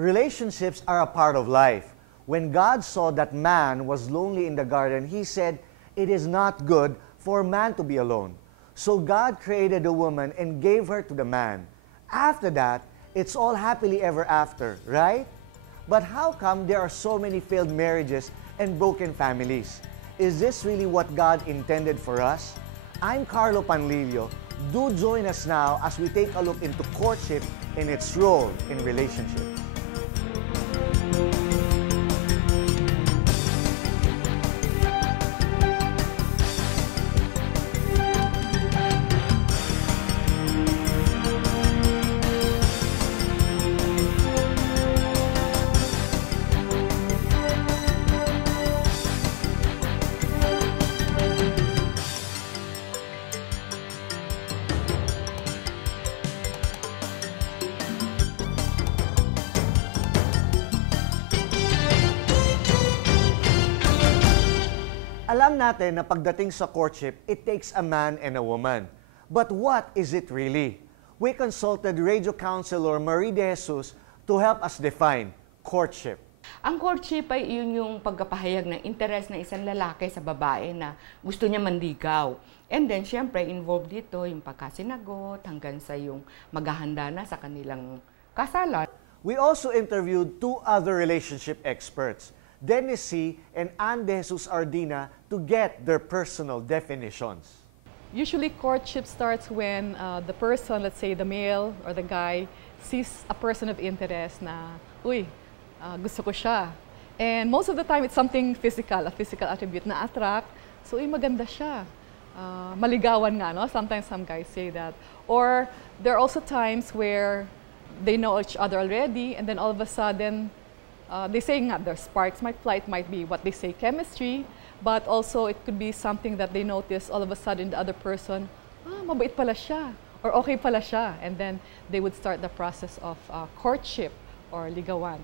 Relationships are a part of life. When God saw that man was lonely in the garden, he said, It is not good for man to be alone. So God created a woman and gave her to the man. After that, it's all happily ever after, right? But how come there are so many failed marriages and broken families? Is this really what God intended for us? I'm Carlo Panlilio. Do join us now as we take a look into courtship and its role in relationships. Natin na pagdating sa courtship, it takes a man and a woman. But what is it really? We consulted radio counselor Marie De Jesus to help us define courtship. Ang courtship ay yun yung pagkapahayag ng interes ng isang lalaki sa babae na gusto niya mandigaw. And then, syempre, involved dito yung pagkasinagot hanggang sa yung maghahanda na sa kanilang kasalan. We also interviewed two other relationship experts, Dennis C. and Ann De Jesus Ardina, to get their personal definitions. Usually, courtship starts when uh, the person, let's say the male or the guy, sees a person of interest na, uy, uh, gusto ko siya. And most of the time, it's something physical, a physical attribute na attract. So, uy, maganda siya. Uh, maligawan nga, no? Sometimes some guys say that. Or there are also times where they know each other already, and then all of a sudden, uh, they say nga, their sparks might flight might be what they say chemistry, but also it could be something that they notice all of a sudden the other person, ah, mabait pala siya, or okay pala siya. And then they would start the process of uh, courtship or ligawan.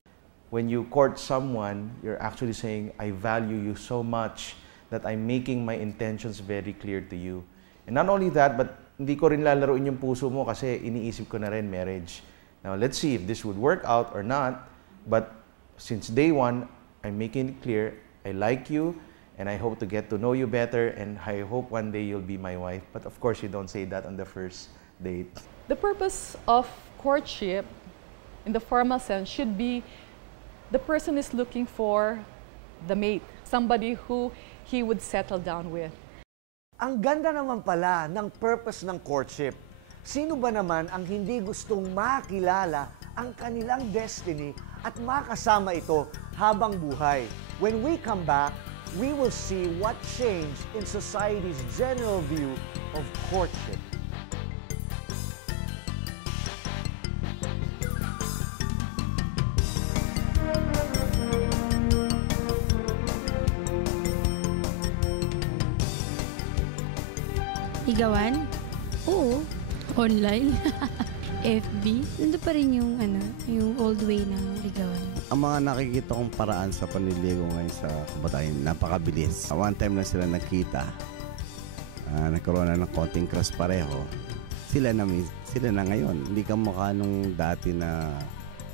When you court someone, you're actually saying, I value you so much that I'm making my intentions very clear to you. And not only that, but hindi ko rin lalaroin yung puso mo kasi iniisip ko na rin marriage. Now, let's see if this would work out or not. But since day one, I'm making it clear, I like you, and I hope to get to know you better, and I hope one day you'll be my wife. But of course, you don't say that on the first date. The purpose of courtship, in the formal sense, should be the person is looking for the mate, somebody who he would settle down with. Ang ganda naman pala ng purpose ng courtship. Sino ba naman ang hindi gustong makilala ang kanilang destiny at makasama ito habang buhay? When we come back, we will see what changed in society's general view of courtship. Ligawan? Oo. Online? FB? Nandun pa rin yung, ano, yung old way ng ligawan. Ang mga nakikita kong paraan sa panliligo ngayon sa kabataan, napakabilis. One time na sila nagkita, uh, nagkaroon na ng konting crush pareho, sila na, sila na ngayon. Hindi ka mukha nung dati na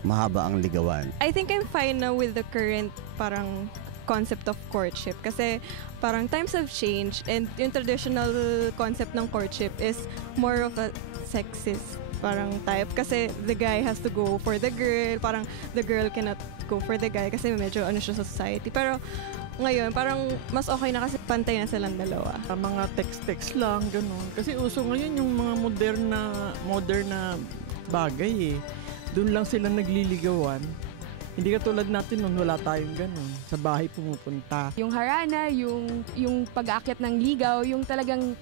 mahaba ang ligawan. I think I'm fine now with the current parang concept of courtship kasi parang times have changed and yung traditional concept ng courtship is more of a sexist parang type kasi the guy has to go for the girl parang the girl cannot go for the guy kasi medyo ano siya sa society pero ngayon, parang mas okay na kasi pantay na silang dalawa. Mga text-text lang, ganun. Kasi uso ngayon yung mga modern na, modern na bagay eh. Doon lang sila nagliligawan. Hindi ka tulad natin nung wala tayong ganun. Sa bahay pumupunta. Yung harana, yung, yung pag-aakyat ng ligaw, yung talagang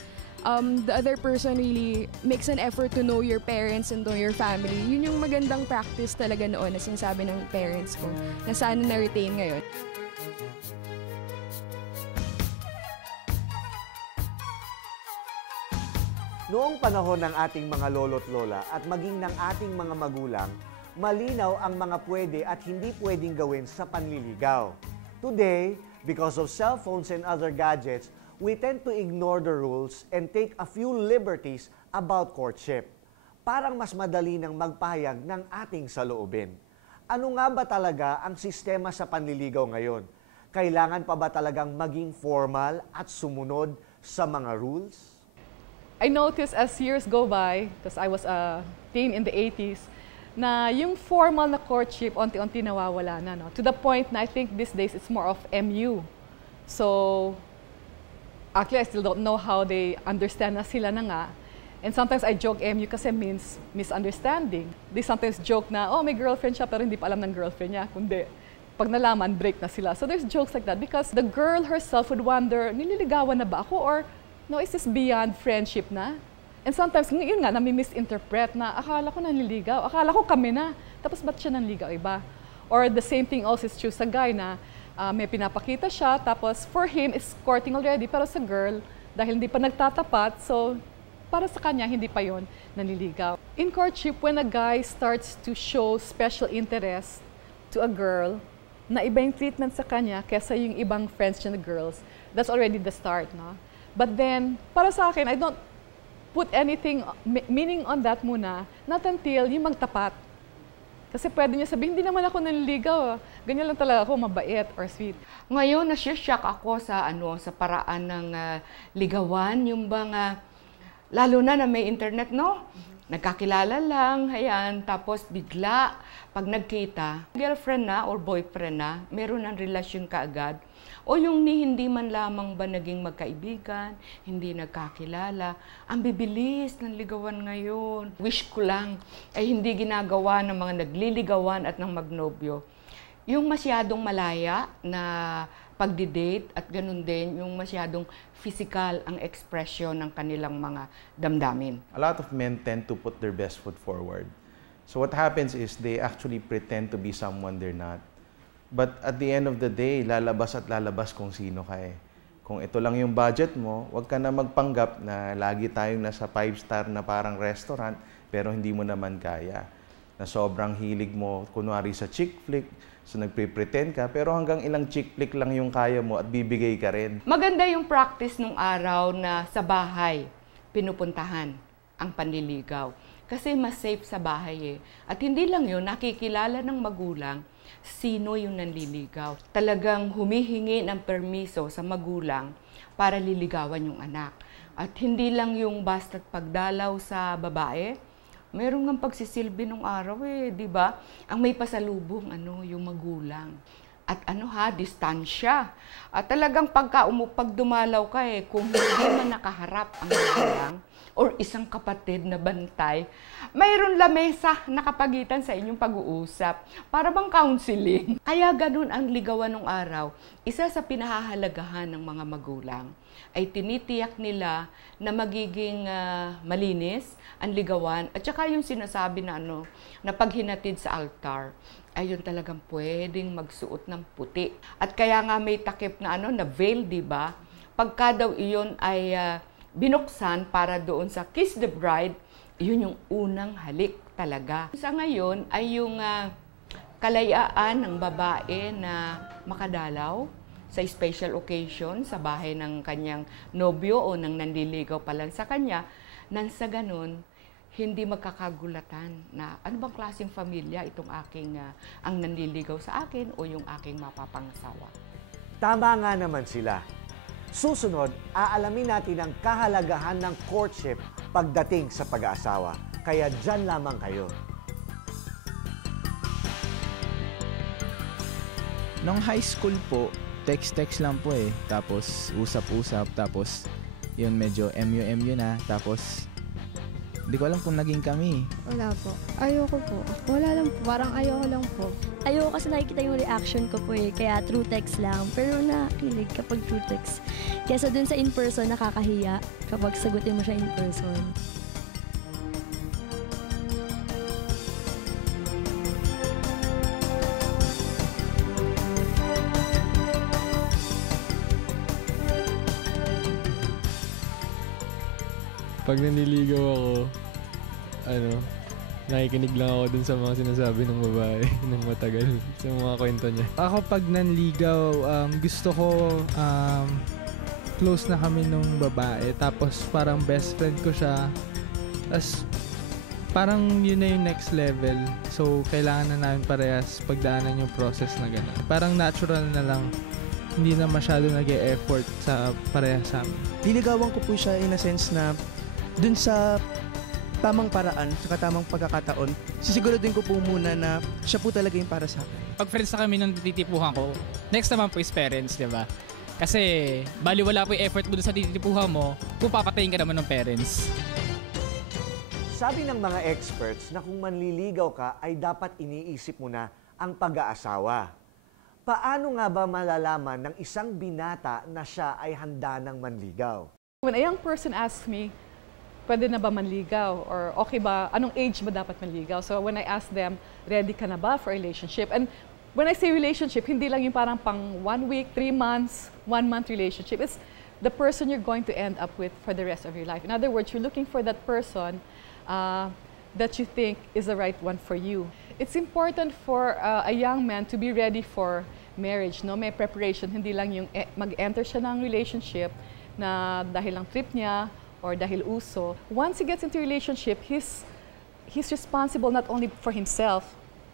um, the other person really makes an effort to know your parents and know your family. Yun yung magandang practice talaga noon na sinasabi ng parents ko na sana na-retain ngayon. Noong panahon ng ating mga lolo't lola at maging ng ating mga magulang, malinaw ang mga pwede at hindi pwedeng gawin sa panliligaw. Today, because of cell phones and other gadgets, we tend to ignore the rules and take a few liberties about courtship. Parang mas madali nang magpahayag ng ating saloobin. ano nga ba talaga ang sistema sa panliligaw ngayon? Kailangan pa ba talagang maging formal at sumunod sa mga rules? I noticed as years go by, because I was a teen in the 80s, na yung formal na courtship onti-onti nawawala na. No? To the point na I think these days it's more of MU. So, actually I still don't know how they understand na sila na nga. And sometimes I joke MU kasi means misunderstanding. They sometimes joke na, oh, may girlfriend siya pero hindi pa alam ng girlfriend niya. Kundi, pag nalaman, break na sila. So there's jokes like that because the girl herself would wonder, nililigawan na ba ako? Or, no, is this beyond friendship na? And sometimes, yun nga, nami-misinterpret na akala ko nanliligaw, akala ko kami na. Tapos ba't siya nanligaw iba? Or the same thing also is true sa guy na uh, may pinapakita siya, tapos for him, is courting already. Pero sa girl, dahil hindi pa nagtatapat, so para sa kanya, hindi pa yon nanliligaw. In courtship, when a guy starts to show special interest to a girl, na iba yung treatment sa kanya kesa yung ibang friends niya na girls, that's already the start, no? But then, para sa akin, I don't put anything, meaning on that muna, not until yung magtapat. Kasi pwede niya sabihin, hindi naman ako nanliligaw. Ganyan lang talaga ako, mabait or sweet. Ngayon, nasya-shock ako sa ano sa paraan ng uh, ligawan, yung bang uh, Lalo na na may internet, no? Nagkakilala lang, ayan, tapos bigla, pag nagkita, girlfriend na or boyfriend na, meron ng relasyon kaagad. O yung ni hindi man lamang ba naging magkaibigan, hindi nagkakilala, ang bibilis ng ligawan ngayon. Wish ko lang ay hindi ginagawa ng mga nagliligawan at ng magnobyo. Yung masyadong malaya na pagdi-date at ganun din yung masyadong physical ang expression ng kanilang mga damdamin. A lot of men tend to put their best foot forward. So what happens is they actually pretend to be someone they're not. But at the end of the day, lalabas at lalabas kung sino ka eh. Kung ito lang yung budget mo, huwag ka na magpanggap na lagi tayong nasa five-star na parang restaurant pero hindi mo naman kaya. Na sobrang hilig mo, kunwari sa chick flick, So nagpre-pretend ka, pero hanggang ilang chick flick lang yung kaya mo at bibigay ka rin. Maganda yung practice nung araw na sa bahay pinupuntahan ang panliligaw. Kasi mas safe sa bahay eh. At hindi lang yun, nakikilala ng magulang sino yung nanliligaw. Talagang humihingi ng permiso sa magulang para liligawan yung anak. At hindi lang yung basta't pagdalaw sa babae, meron ng pagsisilbi nung araw eh, di ba? Ang may pasalubong, ano, yung magulang. At ano ha, distansya. At talagang pagka umu, pag dumalaw ka eh, kung hindi man nakaharap ang magulang, or isang kapatid na bantay, mayroon lamesa na kapagitan sa inyong pag-uusap. Para bang counseling. Kaya ganun ang ligawan ng araw. Isa sa pinahahalagahan ng mga magulang ay tinitiyak nila na magiging uh, malinis ang ligawan at saka yung sinasabi na ano na paghinatid sa altar ayun talagang pwedeng magsuot ng puti. At kaya nga may takip na ano na veil, 'di ba? Pagka daw iyon ay uh, binuksan para doon sa kiss the bride, iyon yung unang halik talaga. Sa ngayon ay yung uh, kalayaan ng babae na makadalaw sa special occasion sa bahay ng kanyang nobyo o ng nandiligaw pa lang sa kanya, nang sa ganun, hindi magkakagulatan na ano bang klaseng pamilya itong aking uh, ang nanliligaw sa akin o yung aking mapapangasawa. Tama nga naman sila. Susunod, aalamin natin ang kahalagahan ng courtship pagdating sa pag-aasawa. Kaya dyan lamang kayo. Nung high school po, text-text lang po eh. Tapos usap-usap. Tapos yun medyo MU-MU na. Tapos hindi ko alam kung naging kami. Wala po. Ayoko po. Wala lang po. Parang ayoko lang po. Ayoko kasi nakikita yung reaction ko po eh. Kaya true text lang. Pero nakilig kapag true text. Kesa dun sa in-person, nakakahiya kapag sagutin mo siya in person. pag naniligaw ako, ano, nakikinig lang ako dun sa mga sinasabi ng babae ng matagal sa mga kwento niya. Ako pag nanligaw, um, gusto ko um, close na kami nung babae. Tapos parang best friend ko siya. Tapos parang yun na yung next level. So, kailangan na namin parehas pagdaanan yung process na gano'n. Parang natural na lang. Hindi na masyado nag effort sa parehas sa amin. Liligawan ko po siya in a sense na dun sa tamang paraan, sa tamang pagkakataon, sisiguraduhin ko po muna na siya po talaga yung para sa akin. Pag friends na kami nung tititipuhan ko, next naman po is parents, di ba? Kasi bali wala po yung effort mo sa tititipuhan mo kung papatayin ka naman ng parents. Sabi ng mga experts na kung manliligaw ka ay dapat iniisip mo na ang pag-aasawa. Paano nga ba malalaman ng isang binata na siya ay handa ng manligaw? When a young person asks me, pwede na ba manligaw? Or okay ba, anong age ba dapat manligaw? So when I ask them, ready ka na ba for relationship? And when I say relationship, hindi lang yung parang pang one week, three months, one month relationship. It's the person you're going to end up with for the rest of your life. In other words, you're looking for that person uh, that you think is the right one for you. It's important for uh, a young man to be ready for marriage, no? May preparation, hindi lang yung e- mag-enter siya ng relationship na dahil lang trip niya or dahil uso. Once he gets into a relationship, he's he's responsible not only for himself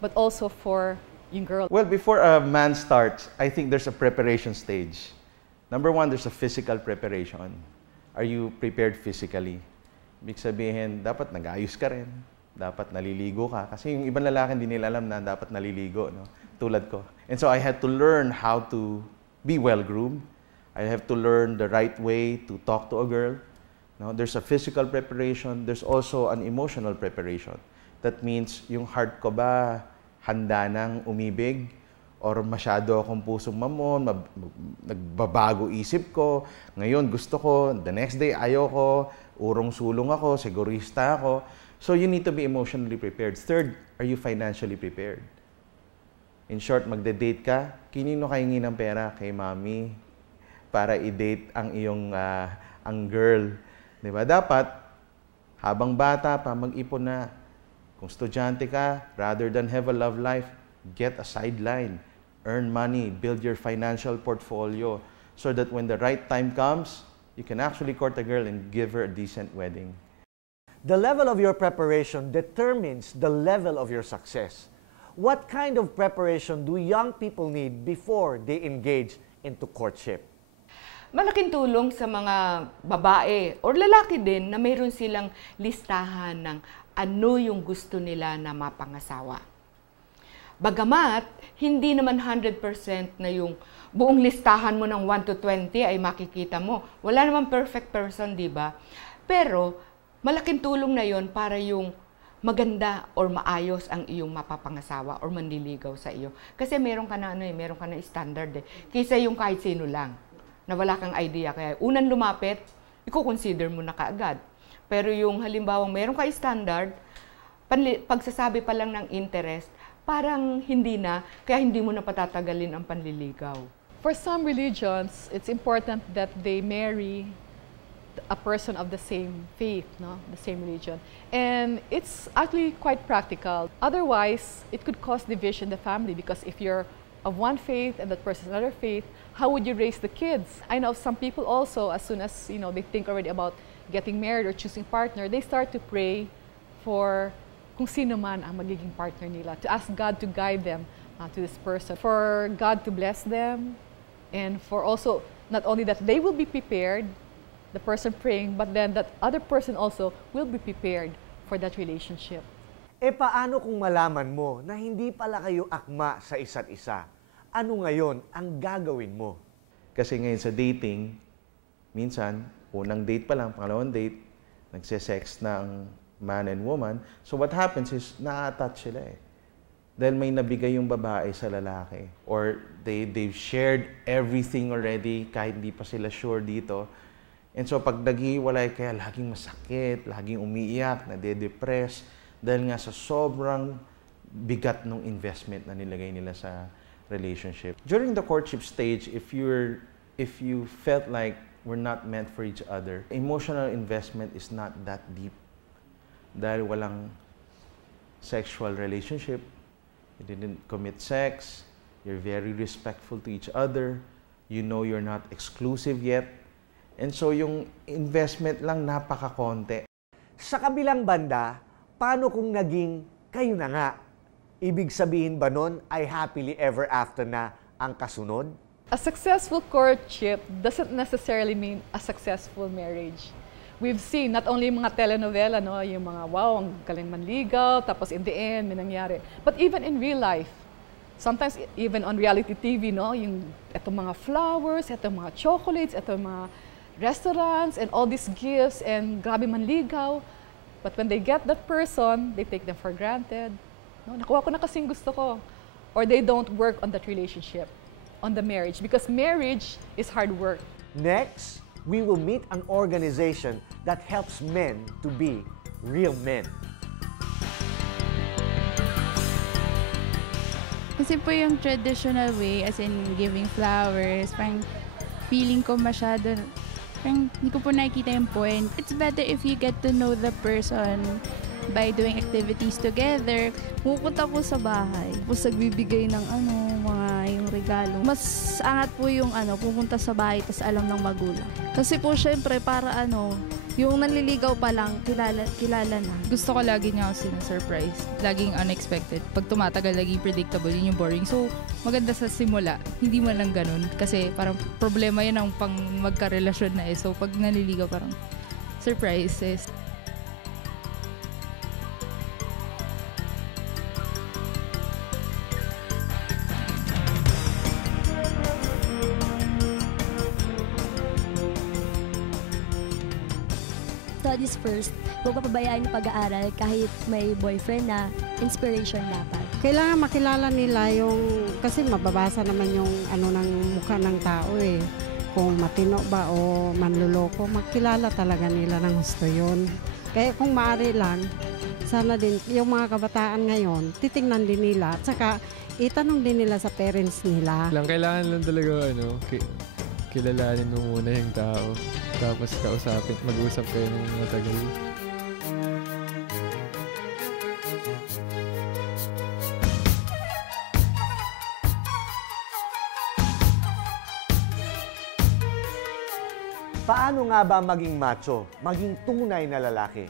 but also for yung girl. Well, before a man starts, I think there's a preparation stage. Number one, there's a physical preparation. Are you prepared physically? Ibig sabihin, dapat nag-ayos ka rin. Dapat naliligo ka. Kasi yung ibang lalaki hindi nila alam na dapat naliligo. No? Tulad ko. And so I had to learn how to be well-groomed. I have to learn the right way to talk to a girl. No? There's a physical preparation. There's also an emotional preparation. That means, yung heart ko ba handa nang umibig? Or masyado akong pusong mamon, mab- nagbabago isip ko, ngayon gusto ko, the next day ayoko, urong-sulong ako, sigurista ako. So you need to be emotionally prepared. Third, are you financially prepared? In short, magde-date ka, kinino kahingi ng pera? Kay mami para i-date ang iyong ah, ang girl. 'Di ba? Dapat habang bata pa mag-ipon na. Kung estudyante ka, rather than have a love life, get a sideline. Earn money, build your financial portfolio so that when the right time comes, you can actually court a girl and give her a decent wedding. The level of your preparation determines the level of your success. What kind of preparation do young people need before they engage into courtship? Malaking tulong sa mga babae or lalaki din na mayroon silang listahan ng ano yung gusto nila na mapangasawa. Bagamat, hindi naman 100% na yung buong listahan mo ng 1 to 20 ay makikita mo. Wala naman perfect person, di ba? Pero, malaking tulong na yon para yung maganda or maayos ang iyong mapapangasawa or manliligaw sa iyo. Kasi meron ka na ano eh, meron ka na standard eh. Kaysa yung kahit sino lang na wala kang idea. Kaya unang lumapit, i-consider mo na kaagad. Pero yung halimbawa meron ka standard, pagsasabi pa lang ng interest, parang hindi na, kaya hindi mo na patatagalin ang panliligaw. For some religions, it's important that they marry a person of the same faith, no? the same religion. And it's actually quite practical. Otherwise, it could cause division in the family because if you're of one faith and that person is another faith, how would you raise the kids? I know some people also, as soon as you know they think already about getting married or choosing partner, they start to pray for kung sino man ang magiging partner nila, to ask God to guide them uh, to this person, for God to bless them, and for also not only that they will be prepared, the person praying, but then that other person also will be prepared for that relationship. E paano kung malaman mo na hindi pala kayo akma sa isa't isa? Ano ngayon ang gagawin mo? Kasi ngayon sa dating, minsan, unang date pa lang, pangalawang date, nagse-sex na ang man and woman. So what happens is, na-attach sila eh. Dahil may nabigay yung babae sa lalaki. Or they, they've shared everything already kahit hindi pa sila sure dito. And so pag naghiwalay, kaya laging masakit, laging umiiyak, nade-depress. Dahil nga sa sobrang bigat ng investment na nilagay nila sa relationship. During the courtship stage, if you're if you felt like we're not meant for each other, emotional investment is not that deep. Dahil walang sexual relationship, you didn't commit sex, you're very respectful to each other, you know you're not exclusive yet, and so yung investment lang napakakonte. Sa kabilang banda, Paano kung naging kayo na nga? Ibig sabihin ba nun ay happily ever after na ang kasunod? A successful courtship doesn't necessarily mean a successful marriage. We've seen not only mga telenovela, no, yung mga wow, ang galing manligaw, tapos in the end, may nangyari. But even in real life, sometimes even on reality TV, no, yung eto mga flowers, eto mga chocolates, eto mga restaurants, and all these gifts, and grabe manligaw. But when they get that person, they take them for granted. No, nakuha ko na kasing gusto ko. Or they don't work on that relationship, on the marriage, because marriage is hard work. Next, we will meet an organization that helps men to be real men. Kasi po yung traditional way, as in giving flowers, parang feeling ko masyado, parang hindi ko po nakikita yung point. It's better if you get to know the person by doing activities together. Pupunta po sa bahay, tapos nagbibigay ng ano, mga yung regalo. Mas angat po yung ano, pupunta sa bahay, tapos alam ng magulang. Kasi po syempre, para ano, yung nanliligaw pa lang, kilala, kilala na. Gusto ko lagi niya ako sinasurprise. Laging unexpected. Pag tumatagal, laging predictable. Yun yung boring. So, maganda sa simula. Hindi man lang ganun. Kasi parang problema yun ang pang magkarelasyon na eh. So, pag naliligaw, parang surprises. Studies first, huwag papabayaan yung pag-aaral kahit may boyfriend na inspiration dapat. Kailangan makilala nila yung, kasi mababasa naman yung ano ng mukha ng tao eh. Kung matino ba o manluloko, makilala talaga nila ng gusto yun. Kaya kung maaari lang, sana din, yung mga kabataan ngayon, titingnan din nila. At saka, itanong din nila sa parents nila. Lang kailangan lang talaga ano, kilalanin mo muna yung tao. Tapos kausapin, mag-usap kayo ng matagal. Paano nga ba maging macho, maging tunay na lalaki?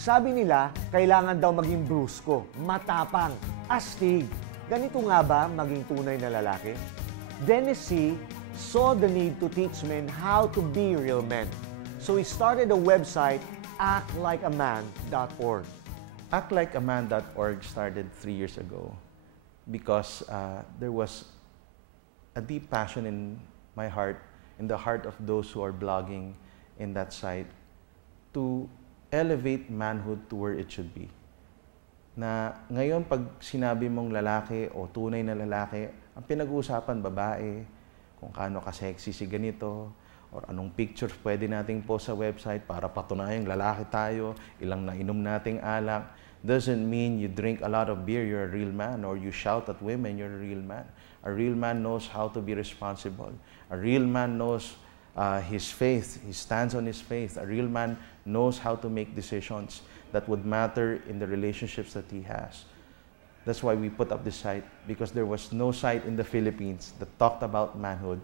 Sabi nila, kailangan daw maging brusko, matapang, astig. Ganito nga ba maging tunay na lalaki? Dennis C. saw the need to teach men how to be real men. So he started a website, actlikeaman.org. ActLikeAman.org started three years ago because uh, there was a deep passion in my heart, in the heart of those who are blogging in that site, to elevate manhood to where it should be. Na ngayon pag sinabi mong lalaki o tunay na lalaki, ang pinag-uusapan babae, kung kaano ka-sexy si ganito, or anong pictures pwede nating post sa website para patunayang lalaki tayo, ilang nainom nating alak, doesn't mean you drink a lot of beer, you're a real man, or you shout at women, you're a real man. A real man knows how to be responsible. A real man knows uh, his faith, he stands on his faith. A real man knows how to make decisions that would matter in the relationships that he has. That's why we put up this site, because there was no site in the Philippines that talked about manhood.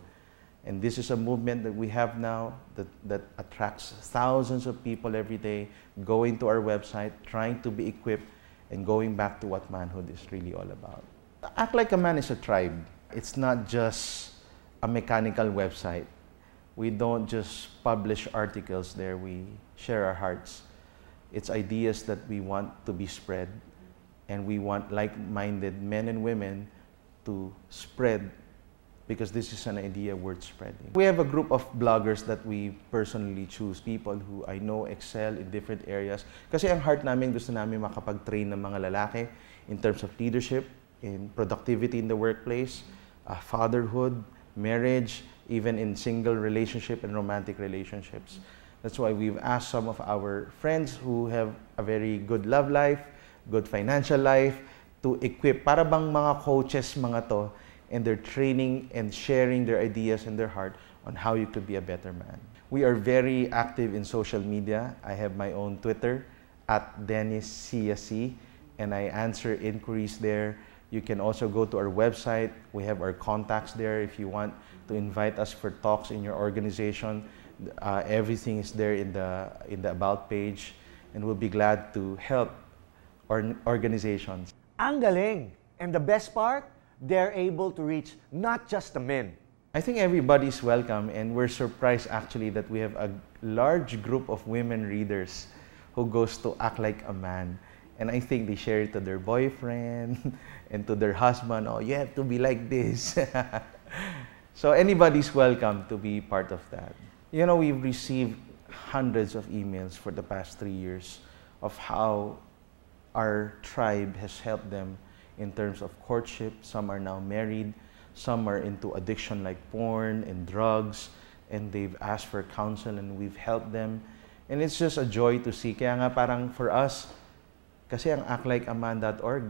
And this is a movement that we have now that, that attracts thousands of people every day going to our website, trying to be equipped, and going back to what manhood is really all about. Act Like a Man is a tribe. It's not just a mechanical website. We don't just publish articles there, we share our hearts. It's ideas that we want to be spread, and we want like minded men and women to spread because this is an idea worth spreading. We have a group of bloggers that we personally choose, people who I know excel in different areas. Kasi ang heart namin, gusto namin makapag-train ng mga lalaki in terms of leadership, in productivity in the workplace, uh, fatherhood, marriage, even in single relationship and romantic relationships. That's why we've asked some of our friends who have a very good love life, good financial life, to equip, para bang mga coaches mga to, and they're training and sharing their ideas and their heart on how you could be a better man. We are very active in social media. I have my own Twitter at Dennis CSC, and I answer inquiries there. You can also go to our website. We have our contacts there if you want to invite us for talks in your organization. Uh, everything is there in the, in the About page, and we'll be glad to help or organizations. Ang galing. And the best part, they're able to reach not just the men. I think everybody's welcome, and we're surprised actually that we have a large group of women readers who goes to act like a man. And I think they share it to their boyfriend and to their husband. Oh, you have to be like this. so anybody's welcome to be part of that. You know, we've received hundreds of emails for the past three years of how our tribe has helped them in terms of courtship. Some are now married, some are into addiction like porn and drugs, and they've asked for counsel and we've helped them. And it's just a joy to see. Kaya nga parang for us, kasi ang actlikeaman.org,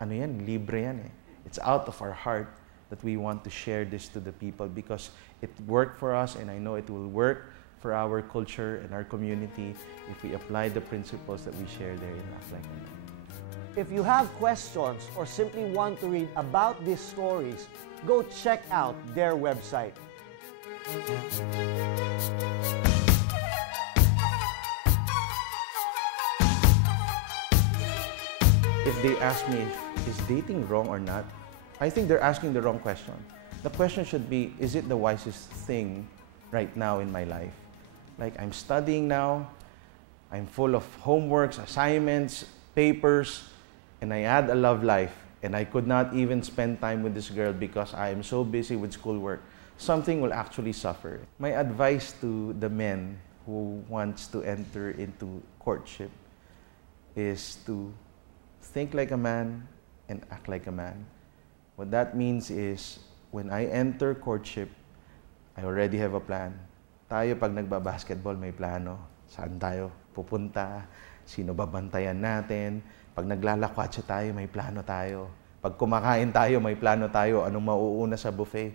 ano yan, libre yan eh. It's out of our heart that we want to share this to the people because it worked for us and I know it will work for our culture and our community if we apply the principles that we share there in Act Like a Man. If you have questions or simply want to read about these stories, go check out their website. If they ask me, is dating wrong or not? I think they're asking the wrong question. The question should be, is it the wisest thing right now in my life? Like I'm studying now, I'm full of homeworks, assignments, papers, and I had a love life and I could not even spend time with this girl because I am so busy with schoolwork. Something will actually suffer. My advice to the men who wants to enter into courtship is to think like a man and act like a man. What that means is when I enter courtship, I already have a plan. Tayo pag nagba-basketball may plano. Saan tayo pupunta? Sino babantayan natin? Pag naglalakwatsa tayo, may plano tayo. Pag kumakain tayo, may plano tayo. Anong mauuna sa buffet?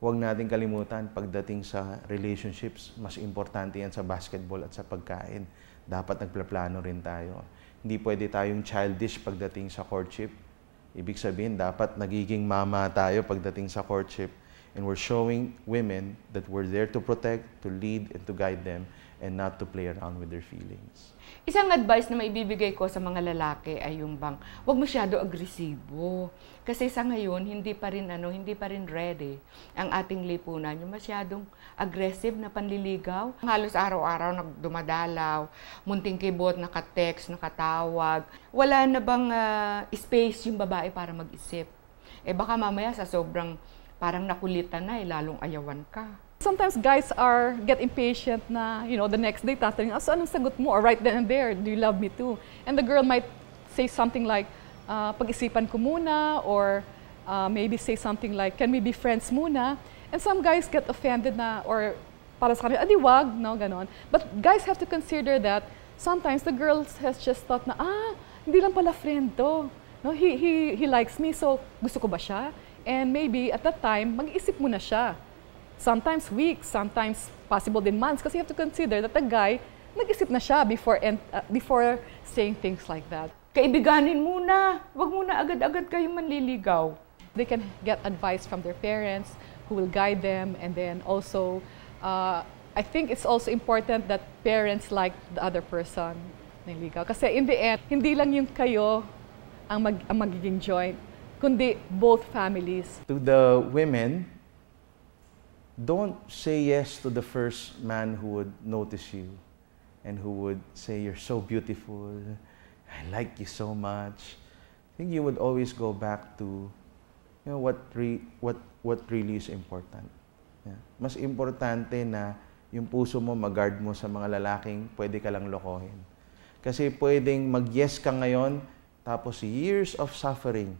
Huwag natin kalimutan, pagdating sa relationships, mas importante yan sa basketball at sa pagkain. Dapat nagplaplano rin tayo. Hindi pwede tayong childish pagdating sa courtship. Ibig sabihin, dapat nagiging mama tayo pagdating sa courtship. And we're showing women that we're there to protect, to lead, and to guide them, and not to play around with their feelings. Isang advice na maibibigay ko sa mga lalaki ay yung bang, wag masyado agresibo. Kasi sa ngayon, hindi pa rin ano, hindi pa rin ready ang ating lipunan. Yung masyadong aggressive na panliligaw. Halos araw-araw nagdumadalaw, munting keyboard, naka-text, nakatawag. Wala na bang uh, space yung babae para mag-isip? Eh baka mamaya sa sobrang parang nakulitan na, eh, lalong ayawan ka. Sometimes guys are get impatient na, you know, the next day tatanungin, ah, so anong sagot mo? Or right then and there, do you love me too? And the girl might say something like, uh, pag-isipan ko muna, or uh, maybe say something like, can we be friends muna? And some guys get offended na, or para sa kanila, adi wag, no, ganon. But guys have to consider that sometimes the girl has just thought na, ah, hindi lang pala friend to. No, he, he, he likes me, so gusto ko ba siya? And maybe at that time, mag-isip muna siya sometimes weeks, sometimes possible din months kasi you have to consider that the guy nag-isip na siya before, and, uh, before saying things like that. Kaibiganin muna. Huwag muna agad-agad kayo manliligaw. They can get advice from their parents who will guide them and then also uh, I think it's also important that parents like the other person niligaw. Kasi in the end, hindi lang yung kayo ang, mag, ang magiging joint, kundi both families. To the women, don't say yes to the first man who would notice you and who would say, You're so beautiful, I like you so much. I think you would always go back to you know, what, re- what, what really is important. Yeah. Mas importante na yung puso mo, mag-guard mo sa mga lalaking pwede ka lang lokohin. Kasi pwedeng mag-yes ka ngayon, tapos years of suffering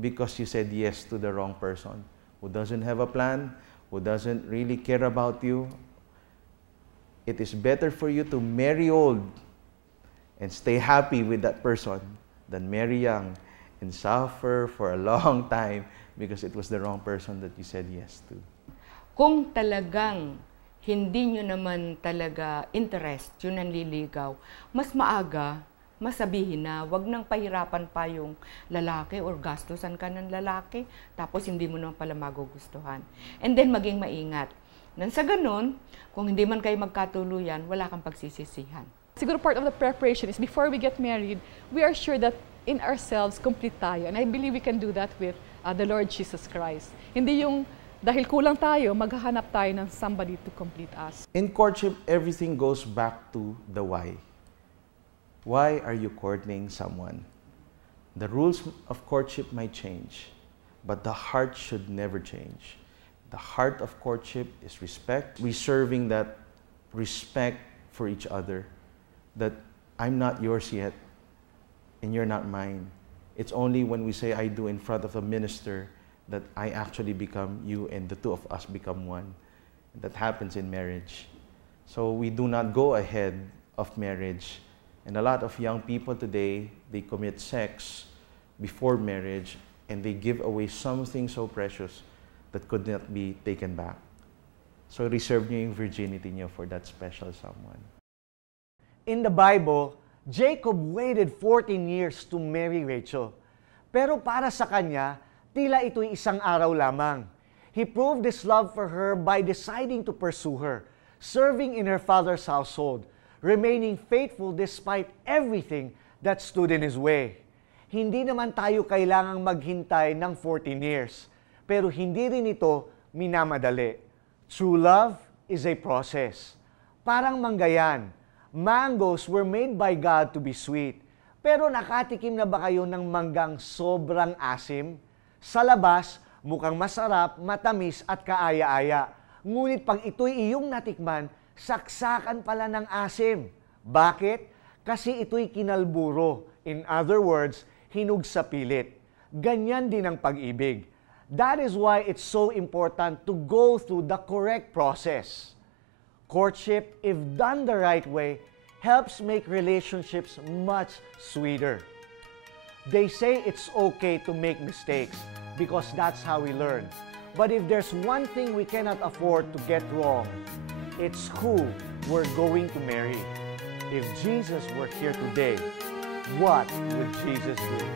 because you said yes to the wrong person who doesn't have a plan, who doesn't really care about you, it is better for you to marry old and stay happy with that person than marry young and suffer for a long time because it was the wrong person that you said yes to. Kung talagang hindi nyo naman talaga interest yung nanliligaw, mas maaga masabihin na wag nang pahirapan pa yung lalaki or gastusan ka ng lalaki tapos hindi mo naman pala magugustuhan. And then maging maingat. Nang sa ganun, kung hindi man kayo magkatuluyan, wala kang pagsisisihan. Siguro part of the preparation is before we get married, we are sure that in ourselves, complete tayo. And I believe we can do that with uh, the Lord Jesus Christ. Hindi yung dahil kulang tayo, maghahanap tayo ng somebody to complete us. In courtship, everything goes back to the why. Why are you courting someone? The rules of courtship might change, but the heart should never change. The heart of courtship is respect, reserving that respect for each other, that I'm not yours yet, and you're not mine. It's only when we say I do in front of a minister that I actually become you and the two of us become one. That happens in marriage. So we do not go ahead of marriage. And a lot of young people today, they commit sex before marriage and they give away something so precious that could not be taken back. So reserve niyo yung virginity niyo for that special someone. In the Bible, Jacob waited 14 years to marry Rachel. Pero para sa kanya, tila ito'y isang araw lamang. He proved his love for her by deciding to pursue her, serving in her father's household, remaining faithful despite everything that stood in his way. Hindi naman tayo kailangang maghintay ng 14 years, pero hindi rin ito minamadali. True love is a process. Parang manggayan, mangoes were made by God to be sweet. Pero nakatikim na ba kayo ng manggang sobrang asim? Sa labas, mukhang masarap, matamis at kaaya-aya. Ngunit pag ito'y iyong natikman, saksakan pala ng asim. Bakit? Kasi ito'y kinalburo. In other words, hinug sa pilit. Ganyan din ang pag-ibig. That is why it's so important to go through the correct process. Courtship, if done the right way, helps make relationships much sweeter. They say it's okay to make mistakes because that's how we learn. But if there's one thing we cannot afford to get wrong, it's who we're going to marry. If Jesus were here today, what would Jesus do?